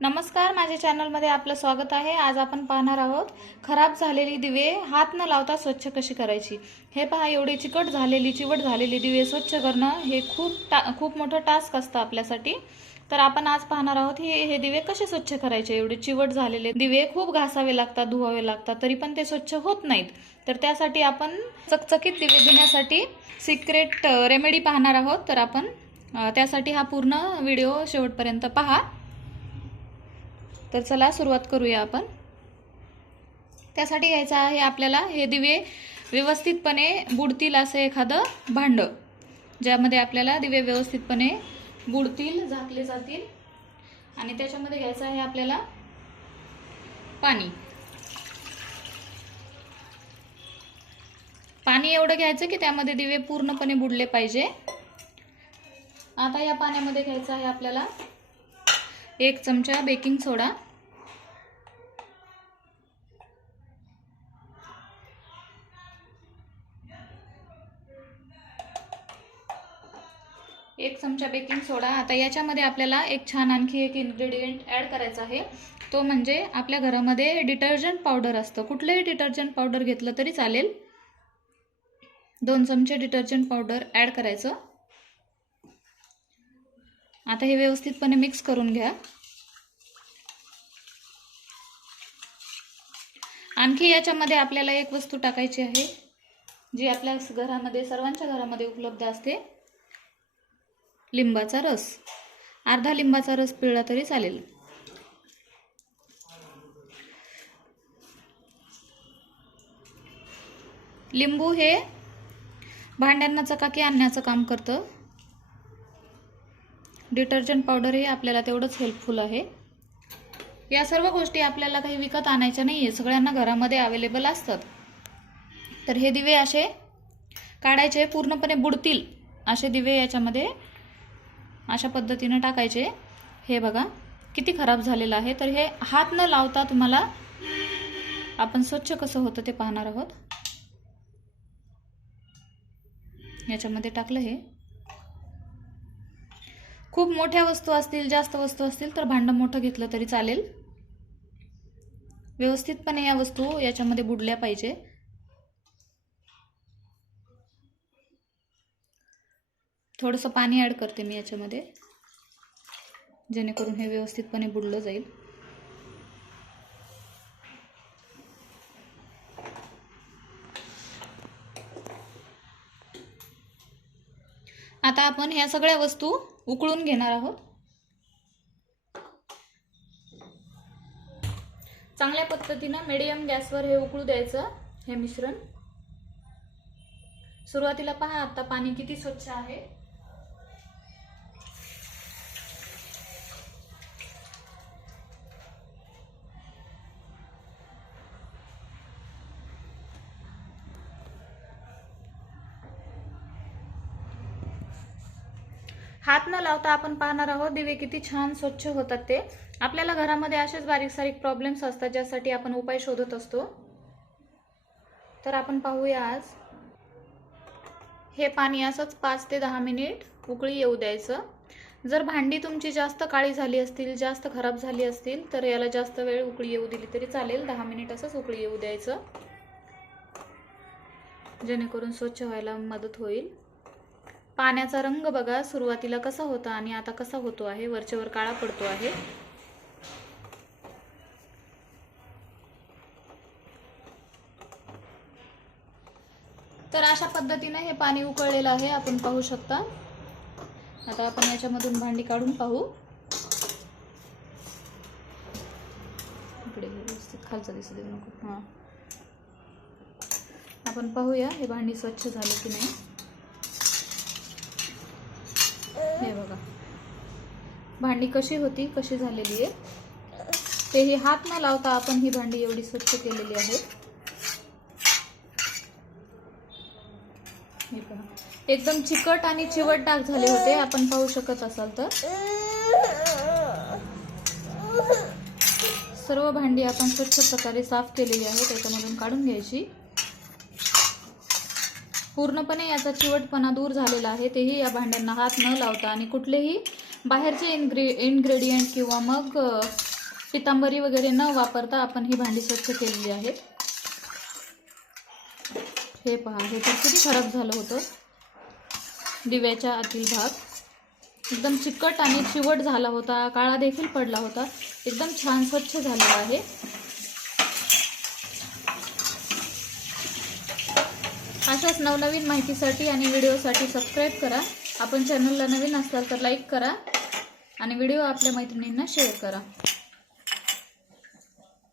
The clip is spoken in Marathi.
नमस्कार, माझ्या चॅनलमध्ये आपलं स्वागत आहे। आज आपण पाहणार आहोत खराब झालेली दिवे हात न लावता स्वच्छ कशी करायची। हे पहा, एवढे चिवट झालेली दिवे स्वच्छ करणं हे खूप मोठं टास्क असतं आपल्यासाठी। तर आपण आज पाहणार आहोत हे दिवे कसे स्वच्छ करायचे। एवढे चिवट झालेले दिवे खूप घासावे लागतात, धुवावे लागतात, तरी पण ते स्वच्छ होत नाहीत। तर त्यासाठी आपण चकचकीत दिवे धुण्यासाठी सिक्रेट रेमेडी पाहणार आहोत। तर आपण त्यासाठी हा पूर्ण व्हिडिओ शेवटपर्यंत पहा। तर चला सुरुवात करूया आपण। त्यासाठी घ्यायचं आहे आपल्याला हे दिवे व्यवस्थितपणे बुडतील असे एखादं भांड, ज्यामध्ये आपल्याला दिवे व्यवस्थितपणे बुडतील, झाकले जातील। आणि त्याच्यामध्ये घ्यायचं आहे आपल्याला पाणी एवढं घ्यायचं की त्यामध्ये दिवे पूर्णपणे बुडले पाहिजे। आता या पाण्यामध्ये घ्यायचं आहे आपल्याला 1 चमचा बेकिंग सोडा, 1 चमचा बेकिंग सोडा। आता याच्यामध्ये आपल्याला आणखी एक इन्ग्रेडियंट ऍड करायचा आहे, तो म्हणजे आपल्या घरामध्ये डिटर्जंट पावडर असतं। कुठलेही डिटर्जंट पावडर घेतलं तरी चालेल। 2 चमचे डिटर्जंट पावडर ऍड करायचं। आता हे व्यवस्थितपणे मिक्स करून घ्या। आणखी याच्यामध्ये आपल्याला एक वस्तू टाकायची आहे, जी आपल्या घरामध्ये सर्वांच्या घरामध्ये उपलब्ध असते, लिंबाचा रस। अर्धा लिंबाचा रस पिळला तरी चालेल। लिंबू हे भांड्यांना चकाकी आणण्याचं काम करतं। डिटर्जंट पावडर हे आपल्याला तेवढंच हेल्पफुल आहे। या सर्व गोष्टी आपल्याला काही विकत आणायच्या नाहीये, सगळ्यांना घरामध्ये अवेलेबल असतात। तर हे दिवे असे काढायचे, पूर्णपणे बुडतील असे दिवे याच्यामध्ये अशा पद्धतीने टाकायचे। हे बघा किती खराब झालेलं आहे। तर हे हात न लावता तुम्हाला आपण स्वच्छ कसं होतं ते पाहणार आहोत। याच्यामध्ये टाकलं हे। खूप मोठ्या वस्तू असतील, जास्त वस्तू असतील तर भांड मोठं घेतलं तरी चालेल। व्यवस्थितपणे या वस्तू याच्यामध्ये बुडल्या पाहिजे। थोडंसं पाणी ऍड करते मी याच्यामध्ये, जेणेकरून हे व्यवस्थितपणे बुडलं जाईल। आता आपण ह्या सगळ्या वस्तू उकळून घेणार आहोत। चांगल्या पद्धतीने मीडियम गॅसवर हे उकळू द्यायचं हे मिश्रण। सुरुवातीला पहा आता पाणी किती स्वच्छ आहे। हात न लावता आपण पाहणार आहोत दिवे किती छान स्वच्छ होतात ते। आपल्याला घरामध्ये असेच बारीक सारीक प्रॉब्लेम्स असतात, ज्यासाठी आपण उपाय शोधत असतो। तर आपण पाहूया आज हे पाणी असंच 5 ते 10 मिनिट उकळी येऊ द्यायचं। जर भांडी तुमची जास्त काळी झाली असतील, जास्त खराब झाली असतील, तर याला जास्त वेळ उकळी येऊ दिली तरी चालेल। 10 मिनिट असंच उकळी येऊ द्यायचं, जेणेकरून स्वच्छ व्हायला मदत होईल। पाण्याचा रंग बघा सुरुवातीला कसा होता आणि आता कसा होतो आहे, वरच्यावर काळा पडतो आहे। तर अशा पद्धतीने हे पाणी उकळलेलं आहे, आपण पाहू शकता। आता आपण याच्यामधून भांडी काढून पाहू। इकडे व्यवस्थित खालचं दिसू दे नको। हां, आपण पाहूया हे भांडी स्वच्छ झाले की नाही। हे बघा भांडी कशी होती, कशी झालेली आहे। तेही हात न लावता आपण ही भांडी एवढी स्वच्छ केलेली आहेत। हे पहा एकदम चिकट आणि चिवट डाग झाले होते, आपण पाहू शकत असाल तर। सर्व भांडी आपण स्वच्छ प्रकारे साफ केलेली आहे, त्याच्यामधून काढून घ्यायची। पूर्णपणे याचा चिवटपणा दूर झालेला आहे, तेही या भांड्यांना हात न लावता। आणि कुठलेही बाहेरचे इन्ग्रेडियंट किंवा मग पितांबरी वगैरे न वापरता आपण ही भांडी स्वच्छ केलेली आहेत. हे पहा, हे तर किती खराब झालं होतं. दिव्याच्या आतील भाग एकदम चिकट आणि चिवट झाला होता, काळा देखील पडला होता. एकदम छान स्वच्छ झालेला आहे. अशाच नवनवीन माहितीसाठी आणि व्हिडिओसाठी सबस्क्राईब करा. आपण चॅनलला नवीन असाल तर लाईक करा आणि व्हिडिओ आपल्या मैत्रिणींना शेअर करा.